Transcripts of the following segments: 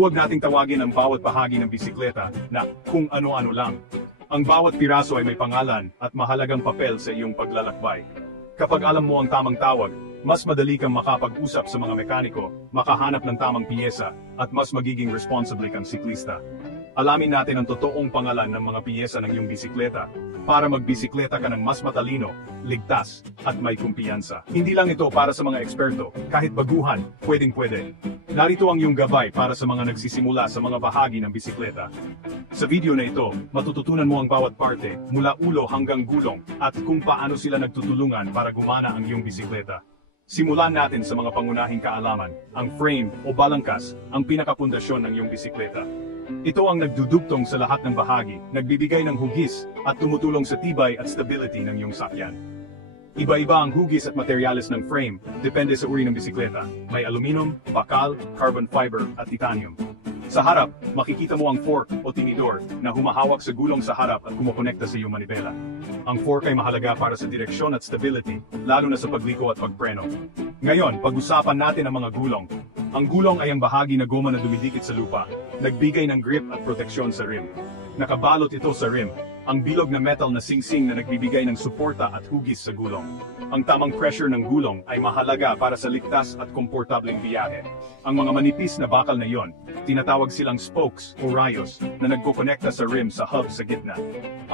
Huwag nating tawagin ang bawat bahagi ng bisikleta na kung ano-ano lang. Ang bawat piraso ay may pangalan at mahalagang papel sa iyong paglalakbay. Kapag alam mo ang tamang tawag, mas madali kang makapag-usap sa mga mekaniko, makahanap ng tamang piyesa, at mas magiging responsable kang siklista. Alamin natin ang totoong pangalan ng mga piyesa ng iyong bisikleta para magbisikleta ka ng mas matalino, ligtas, at may kumpiyansa. Hindi lang ito para sa mga eksperto, kahit baguhan, pwedeng-pwede. Narito ang iyong gabay para sa mga nagsisimula sa mga bahagi ng bisikleta. Sa video na ito, matututunan mo ang bawat parte, mula ulo hanggang gulong, at kung paano sila nagtutulungan para gumana ang iyong bisikleta. Simulan natin sa mga pangunahing kaalaman, ang frame o balangkas, ang pinakapundasyon ng iyong bisikleta. Ito ang nagdudugtong sa lahat ng bahagi, nagbibigay ng hugis, at tumutulong sa tibay at stability ng iyong sakyan. Iba-iba ang hugis at materyales ng frame, depende sa uri ng bisikleta. May aluminum, bakal, carbon fiber, at titanium. Sa harap, makikita mo ang fork o tinidor na humahawak sa gulong sa harap at kumukonekta sa iyong manibela. Ang fork ay mahalaga para sa direksyon at stability, lalo na sa pagliko at pagpreno. Ngayon, pag-usapan natin ang mga gulong. Ang gulong ay ang bahagi na goma na dumidikit sa lupa, nagbigay ng grip at proteksyon sa rim. Nakabalot ito sa rim, ang bilog na metal na singsing na nagbibigay ng suporta at hugis sa gulong. Ang tamang pressure ng gulong ay mahalaga para sa ligtas at komportableng biyahe. Ang mga manipis na bakal na iyon, tinatawag silang spokes o rayos na nagkokonekta sa rim sa hub sa gitna.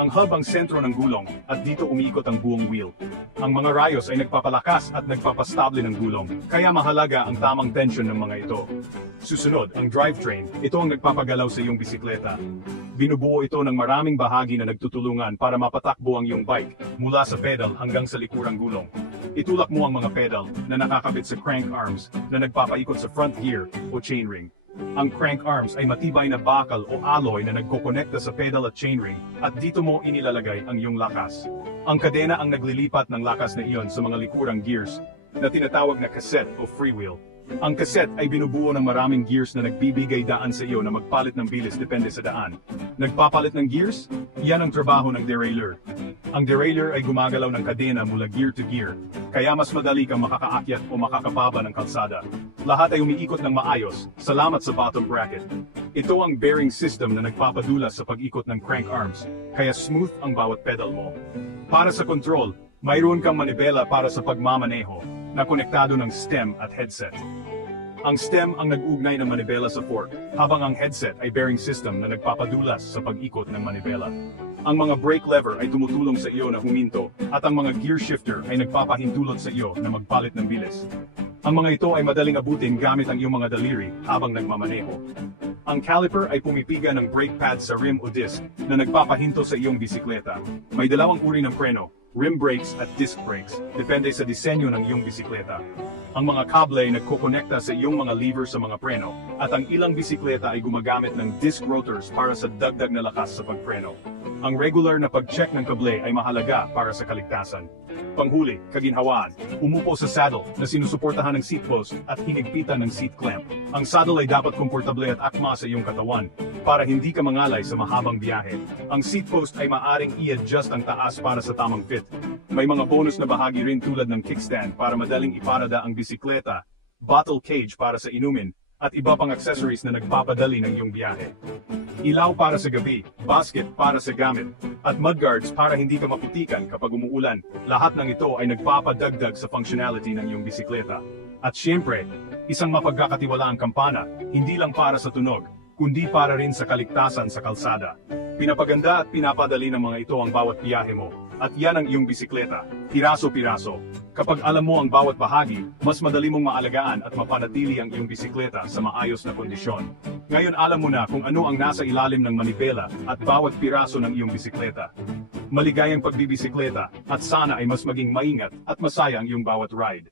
Ang hub ang sentro ng gulong at dito umiikot ang buong wheel. Ang mga rayos ay nagpapalakas at nagpapastable ng gulong, kaya mahalaga ang tamang tension ng mga ito. Susunod, ang drivetrain, ito ang nagpapagalaw sa iyong bisikleta. Binubuo ito ng maraming bahagi na nagtutulungan para mapatakbo ang iyong bike, mula sa pedal hanggang sa likurang gulong. Itulak mo ang mga pedal na nakakabit sa crank arms na nagpapaikot sa front gear o chainring. Ang crank arms ay matibay na bakal o alloy na nagkokonekta sa pedal at chainring at dito mo inilalagay ang iyong lakas. Ang kadena ang naglilipat ng lakas na iyon sa mga likurang gears na tinatawag na cassette o freewheel. Ang cassette ay binubuo ng maraming gears na nagbibigay daan sa iyo na magpalit ng bilis depende sa daan. Nagpapalit ng gears? Yan ang trabaho ng derailleur. Ang derailleur ay gumagalaw ng kadena mula gear to gear, kaya mas madali kang makakaakyat o makakababa ng kalsada. Lahat ay umiikot ng maayos, salamat sa bottom bracket. Ito ang bearing system na nagpapadula sa pag-ikot ng crank arms, kaya smooth ang bawat pedal mo. Para sa control, mayroon kang manibela para sa pagmamaneho, na konektado ng stem at headset. Ang stem ang nag-ugnay ng manibela sa fork, habang ang headset ay bearing system na nagpapadulas sa pag-ikot ng manibela. Ang mga brake lever ay tumutulong sa iyo na huminto, at ang mga gear shifter ay nagpapahintulot sa iyo na magpalit ng bilis. Ang mga ito ay madaling abutin gamit ang iyong mga daliri habang nagmamaneho. Ang caliper ay pumipiga ng brake pad sa rim o disc na nagpapahinto sa iyong bisikleta. May dalawang uri ng preno, rim brakes at disc brakes, depende sa disenyo ng iyong bisikleta. Ang mga kable ay nagkokonekta sa iyong mga lever sa mga preno, at ang ilang bisikleta ay gumagamit ng disc rotors para sa dagdag na lakas sa pagpreno. Ang regular na pag-check ng kable ay mahalaga para sa kaligtasan. Panghuli, kaginhawaan, umupo sa saddle na sinusuportahan ng seat post at hinigpitan ng seat clamp. Ang saddle ay dapat komportable at akma sa iyong katawan para hindi ka mangalay sa mahabang biyahe. Ang seat post ay maaring i-adjust ang taas para sa tamang fit. May mga bonus na bahagi rin tulad ng kickstand para madaling iparada ang bisikleta, bottle cage para sa inumin, at iba pang accessories na nagpapadali ng iyong biyahe. Ilaw para sa gabi, basket para sa gamit, at mudguards para hindi ka maputikan kapag umuulan. Lahat ng ito ay nagpapadagdag sa functionality ng iyong bisikleta. At syempre, isang mapagkakatiwalaang kampana, hindi lang para sa tunog, kundi para rin sa kaligtasan sa kalsada. Pinapaganda at pinapadali ng mga ito ang bawat biyahe mo, at yan ang iyong bisikleta, piraso-piraso. Kapag alam mo ang bawat bahagi, mas madali mong maalagaan at mapanatili ang iyong bisikleta sa maayos na kondisyon. Ngayon alam mo na kung ano ang nasa ilalim ng manibela at bawat piraso ng iyong bisikleta. Maligayang pagbibisikleta, at sana ay mas maging maingat at masaya ang iyong bawat ride.